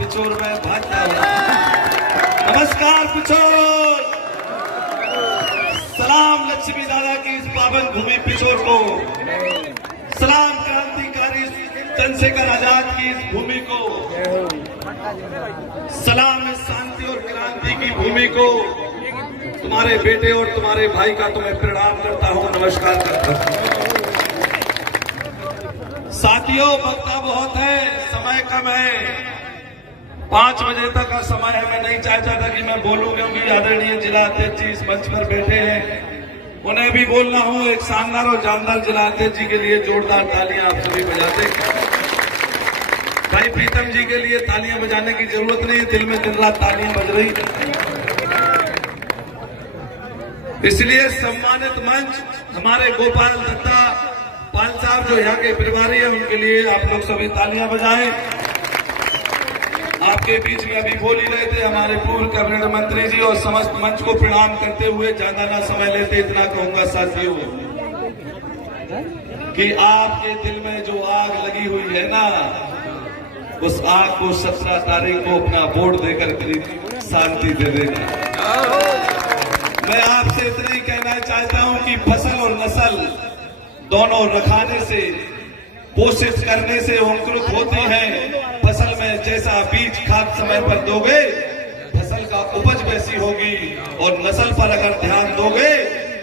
पिछोर में भाजपा। नमस्कार पिछोर, सलाम लक्ष्मी दादा की इस पावन भूमि पिछोर को, सलाम क्रांतिकारी चंद्रशेखर आजाद की इस भूमि को, सलाम इस शांति और क्रांति की भूमि को। तुम्हारे बेटे और तुम्हारे भाई का तुम्हें प्रणाम करता हूं, नमस्कार करता हूं। साथियों, वक्ता बहुत है, समय कम है, 5 बजे तक का समय है। मैं नहीं चाहता था कि मैं बोलूं, क्योंकि आदरणीय जिला अध्यक्ष जी इस मंच पर बैठे हैं, उन्हें भी बोलना हूं। एक शानदार और जानदार जिला अध्यक्ष जी के लिए जोरदार तालियां आप सभी बजाते। भाई प्रीतम जी के लिए तालियां बजाने की जरूरत नहीं, दिल में दिन रात तालियां बज रही। इसलिए सम्मानित मंच हमारे गोपाल दत्ता पाल साहब जो यहाँ के प्रभारी हैं, उनके लिए आप लोग सभी तालियां बजाएं। आपके बीच में अभी बोल ही रहे थे हमारे पूर्व कैबिनेट मंत्री जी, और समस्त मंच को प्रणाम करते हुए ज्यादा ना समय लेते इतना कहूंगा साथियों कि आपके दिल में जो आग लगी हुई है ना, उस आग को 17 तारीख को अपना वोट देकर करीब शांति दे देना। मैं आपसे इतना ही कहना चाहता हूं कि फसल और नस्ल दोनों रखाने से, पोषित करने से अंकुरित होती है। फसल में जैसा बीज खाद समय पर दोगे, फसल का उपज वैसी होगी, और नस्ल पर अगर ध्यान दोगे,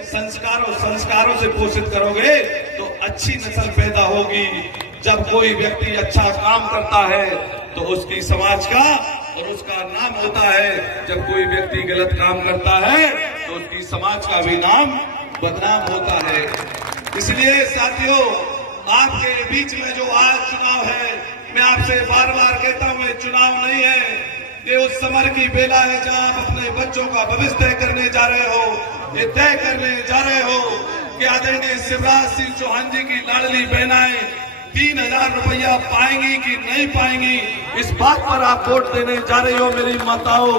संस्कारों से पोषित करोगे तो अच्छी नस्ल पैदा होगी। जब कोई व्यक्ति अच्छा काम करता है तो उसकी समाज का और उसका नाम होता है, जब कोई व्यक्ति गलत काम करता है तो उसकी समाज का भी नाम बदनाम होता है। इसलिए साथियों, आपके बीच में जो आज चुनाव है, मैं आपसे बार बार कहता हूं, ये चुनाव नहीं है, ये उस समर की बेला है जहां आप अपने बच्चों का भविष्य तय करने जा रहे हो। ये तय करने जा रहे हो कि आदरणीय शिवराज सिंह चौहान जी की लाडली बहनाएं 3000 रुपया पाएंगी कि नहीं पाएंगी, इस बात पर आप वोट देने जा रही हो। मेरी माताओं,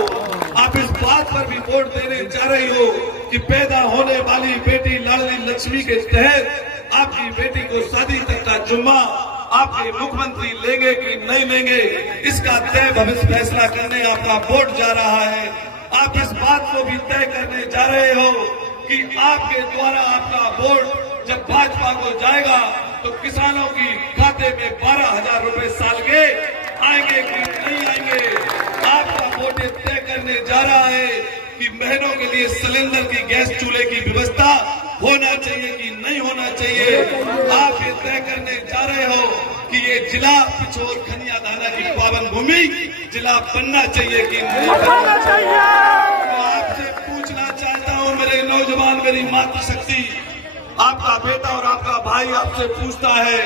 आप इस बात पर भी वोट देने जा रही हो कि पैदा होने वाली बेटी लाडली लक्ष्मी के तहत आपकी बेटी को शादी तक का जुम्मा आपके मुख्यमंत्री लेंगे कि नहीं लेंगे, इसका तय भविष्य फैसला करने आपका वोट जा रहा है। आप इस बात को भी तय करने जा रहे हो कि आपके द्वारा आपका वोट जब भाजपा को जाएगा तो किसानों की खाते में 12,000 रुपए साल के आएंगे कि नहीं आएंगे। आपका वोट तय करने जा रहा है कि बहनों के लिए सिलेंडर की गैस चूल्हे की व्यवस्था होना चाहिए कि नहीं होना चाहिए। आप ये तय करने जा रहे हो कि ये जिला पिछोर खनिया दाना की पावन भूमि जिला बनना चाहिए कि नहीं बनना चाहिए। मैं आपसे पूछना चाहता हूं, मेरे नौजवान, मेरी मातृशक्ति, आपका बेटा और आपका भाई आपसे पूछता है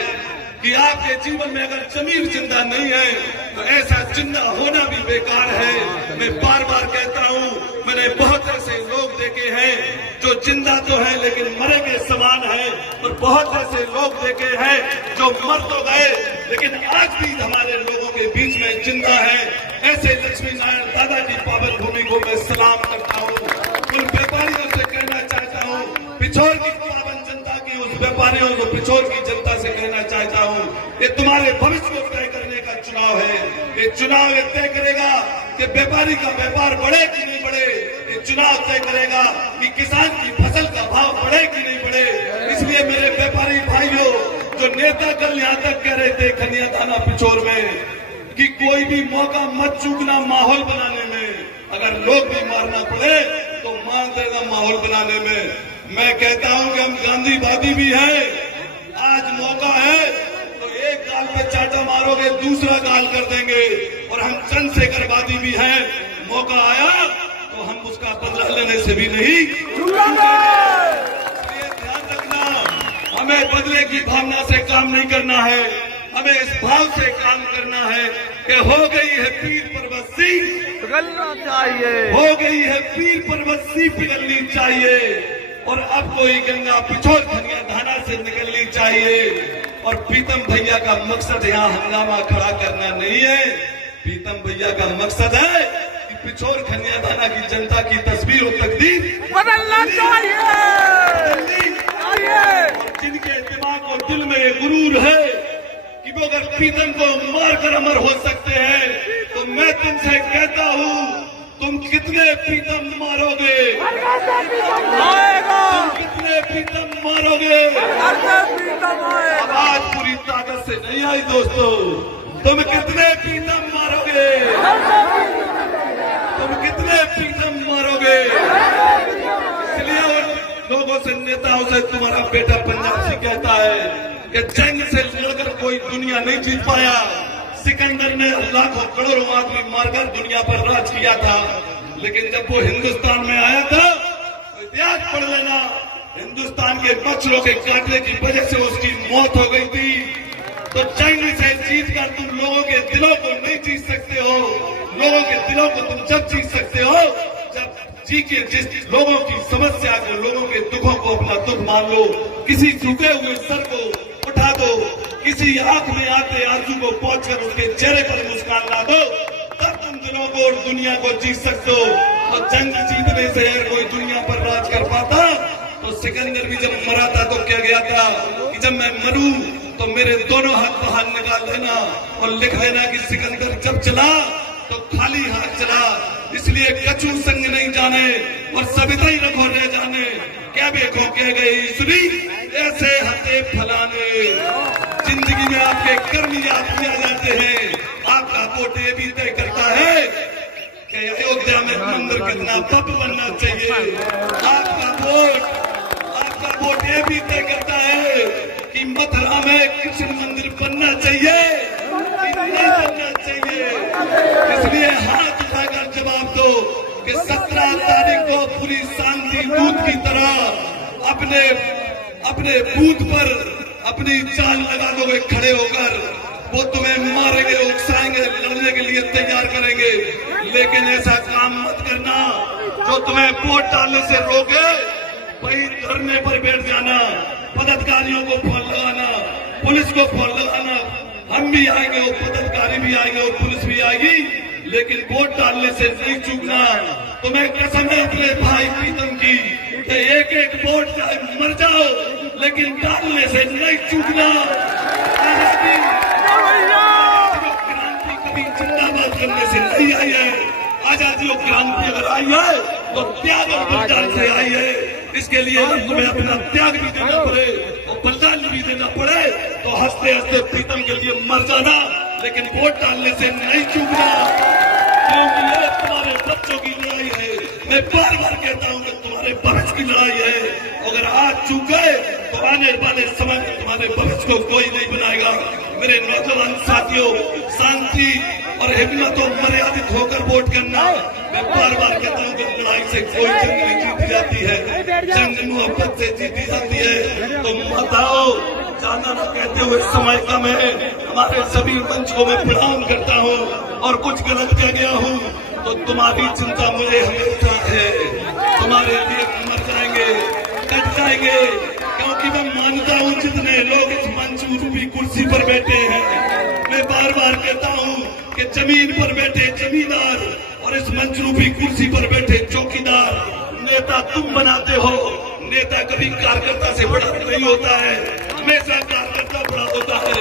कि आपके जीवन में अगर जमीन जिंदा नहीं है तो ऐसा जिंदा होना भी बेकार है। मैं बार बार कहता हूं, मैंने बहुत ऐसे लोग देखे हैं जो जिंदा तो है लेकिन मरे के समान है, और बहुत ऐसे लोग देखे हैं जो मर तो गए लेकिन आज भी हमारे लोगों के बीच में जिंदा है। ऐसे लक्ष्मी नारायण दादा की पावन भूमि को मैं सलाम करता हूं। उन व्यापारियों से कहना चाहता हूं, पिछोर की पावन जनता की, उस व्यापारियों को पिछोर की जनता से कहना चाहता हूं, ये तुम्हारे भविष्य को तय करने का चुनाव है। ये चुनाव ये तय करेगा कि व्यापारी का व्यापार बढ़े कि नहीं बढ़े। ये चुनाव तय करेगा कि किसान की फसल का भाव बढ़े कि नहीं बढ़े। इसलिए मेरे व्यापारी भाइयों, जो नेता कल यहाँ तक कह रहे थे खनिया दाना पिछोर में कि कोई भी मौका मत चूकना माहौल बनाने में, अगर लोग भी मारना पड़े तो मार देगा माहौल बनाने में। मैं कहता हूं कि हम गांधीवादी भी हैं। आज मौका है तो एक गाल पे चाटा मारोगे, दूसरा गाल कर देंगे, और हम चंद्रशेखरवादी भी हैं। मौका आया तो हम उसका बदला लेने से भी नहीं चूकेंगे। इसलिए ध्यान रखना, हमें बदले की भावना से काम नहीं करना है, हमें इस भाव से काम करना है कि हो गई है पीर परवस्ती पिघलना चाहिए, हो गई है पीर परवस्ती पिघलनी चाहिए, और अब कोई गंगा पिछोर खनिया धाना से निकलनी चाहिए। और प्रीतम भैया का मकसद यहाँ हंगामा खड़ा करना नहीं है। प्रीतम भैया का मकसद है कि पिछोर खनिया धाना की जनता की तस्वीर और तकदीर बदलना चाहिए। और जिनके दिमाग और दिल में ये गुरूर है कि वो अगर प्रीतम को मारकर अमर हो सकते हैं तो मैं प्रीतम मारोगे? तुम कितने प्रीतम मारोगे? आवाज पूरी ताकत से नहीं आई दोस्तों। तुम कितने प्रीतम मारोगे? तुम कितने प्रीतम मारोगे? इसलिए उन लोगों से, नेताओं से तुम्हारा बेटा पंजाब से कहता है कि जंग से लड़कर कोई दुनिया नहीं जीत पाया। सिकंदर ने लाखों करोड़ों आदमी मारकर दुनिया पर राज किया था, लेकिन जब वो हिंदुस्तान में आया था, इतिहास पढ़ लेना, हिंदुस्तान के मच्छरों के काटने की वजह से उसकी मौत हो गई थी। तो जंग से जीतकर तुम लोगों के दिलों को नहीं जीत सकते हो। लोगों के दिलों को तुम जब जीत सकते हो जब जी के जिस लोगों की समस्या को, लोगों के दुखों को अपना दुख मान लो, किसी झुके हुए सर को उठा दो, किसी आंख में आते आंसू को पहुंचकर उसके चेहरे पर मुस्कान ला दो, तब तुम दिलों को और दुनिया को जीत सकते हो। और जंग जीतने से अगर कोई दुनिया पर राज कर पाता तो सिकंदर भी जब मरा था तो क्या गया था कि जब मैं मरूं तो मेरे दोनों हाथ बाहर निकाल देना और लिख देना कि सिकंदर जब चला तो खाली हाथ चला। इसलिए कछु संग नहीं जाने और सविता ही रखो रह जाने, क्या देखो कह गई ईश्वरी ऐसे हते फलाने। जिंदगी में आपके कर्म याद किया जाते हैं। आपका वोट ये भी तय करता है कि अयोध्या में मंदिर कितना भव्य बनना चाहिए। आपका वोट ये भी तय करता है कि मथुरा में कृष्ण मंदिर बनना चाहिए कि नहीं बनना चाहिए। इसलिए हाथ उठाकर जवाब दो कि 17 तारीख को पूरी शांति दूत की तरह अपने बूथ पर अपनी जान लगा दोगे खड़े होकर। वो तुम्हें मारेंगे, उकसाएंगे, लड़ने के लिए तैयार करेंगे, लेकिन ऐसा काम मत करना जो तुम्हें वोट डालने से रोके। वही धरने पर बैठ जाना, पदाधिकारियों को फोन लगाना, पुलिस को फोन लगाना। हम भी आएंगे, वो पदाधिकारी भी आएंगे और पुलिस भी आएगी, लेकिन वोट डालने से नहीं चूकना। तुम्हें कसम है अपने भाई प्रीतम की कि एक एक वोट चाहे मर जाओ लेकिन डालने से नहीं चूकना। क्रांति कभी जिंदाबाद करने से नहीं आई है। आजादी और क्रांति अगर आई है तो त्याग और बलिदान से आई है। इसके लिए तुम्हें अपना त्याग भी देना पड़े और बलिदान भी देना पड़े तो हंसते हंसते प्रीतम के लिए मर जाना, लेकिन वोट डालने से नहीं चूकना, क्योंकि ये तुम्हारे बच्चों की लड़ाई है। मैं बार बार कहता हूँ कि तुम्हारे भविष्य की लड़ाई है। अगर आज चूक गए तो आने वाले समय में तुम्हारे भविष्य को कोई नहीं बनाएगा। मेरे नौजवान साथियों, शांति और हिम्मत और मर्यादित होकर वोट करना। मैं बार बार कहता हूँ कि लड़ाई से कोई जंग नहीं जीती जाती है, जंग मोहब्बत से जीती जाती है। तो माताओं, ज्यादा न कहते हुए समय कम है, हमारे सभी मंच को मैं प्रणाम करता हूँ और कुछ गलत कह गया हूँ तो तुम्हारी चिंता मुझे हमेशा है। तुम्हारे लिए मर जाएंगे, कट जाएंगे, क्योंकि मैं मानता हूँ जितने लोग इस मंच रूपी कुर्सी पर बैठे हैं, मैं बार बार कहता हूँ कि जमीन पर बैठे जमींदार और इस मंच रूपी कुर्सी पर बैठे चौकीदार, नेता तुम बनाते हो। नेता कभी कार्यकर्ता से बड़ा नहीं होता है, हमेशा कार्यकर्ता बड़ा होता है।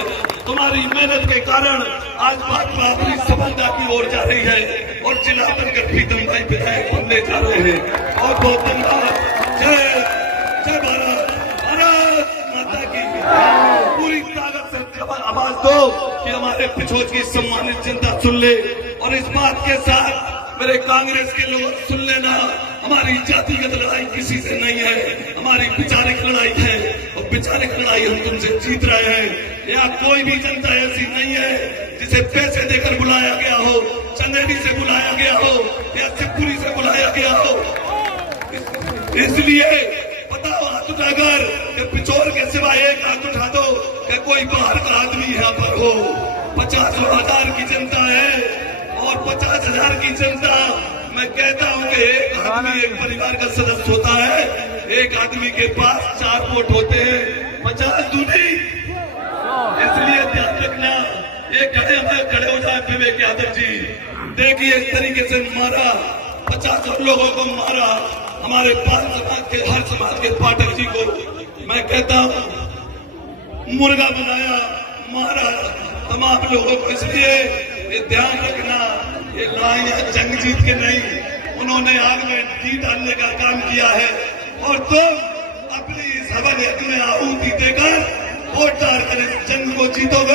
तुम्हारी मेहनत के कारण आज भाजपा अपनी सफलता की ओर जा रही है और जिला बनकर प्रीतम भाई विधायक बनने जा रहे हैं। और बहुत धन्यवाद। जय जय भारत, भारत माता की। पूरी ताकत से आवाज दो कि हमारे पिछोर की सम्मानित जनता सुन ले। और इस बात के साथ मेरे कांग्रेस के लोग सुन लेना, हमारी जातिगत लड़ाई किसी से नहीं है, हमारी विचारिक लड़ाई है और विचारिक लड़ाई हम तुमसे जीत रहे हैं। यहाँ कोई भी जनता ऐसी नहीं है जिसे पैसे देकर बुलाया गया हो, चंदेरी से बुलाया गया हो या शिवपुरी से बुलाया गया हो। इसलिए बताओ हाथ उठाकर कि पिछोर के सिवाय एक हाथ उठा दो कि कोई बाहर का आदमी यहाँ पर हो। 50,000 की जनता है और 50,000 की जनता। मैं कहता हूँ कि एक आदमी एक परिवार का सदस्य होता है, एक आदमी के पास 4 वोट होते हैं, 50 दूनी। इसलिए ध्यान रखना, ये खड़े हो जाए विवेक यादव जी। देखिए इस तरीके से मारा, 50 लोगों को मारा, हमारे पाल समाज के, हर समाज के पाठक जी को मैं कहता हूँ मुर्गा बनाया, मारा तमाम लोगों को। इसलिए ये ध्यान रखना, ये लड़ाइयां जंग जीत के नहीं, उन्होंने आग में घी डालने का काम किया है और तुम अपनी इस हवन यज्ञ में आहुति देकर वोट डालकर इस जंग को जीतोगे।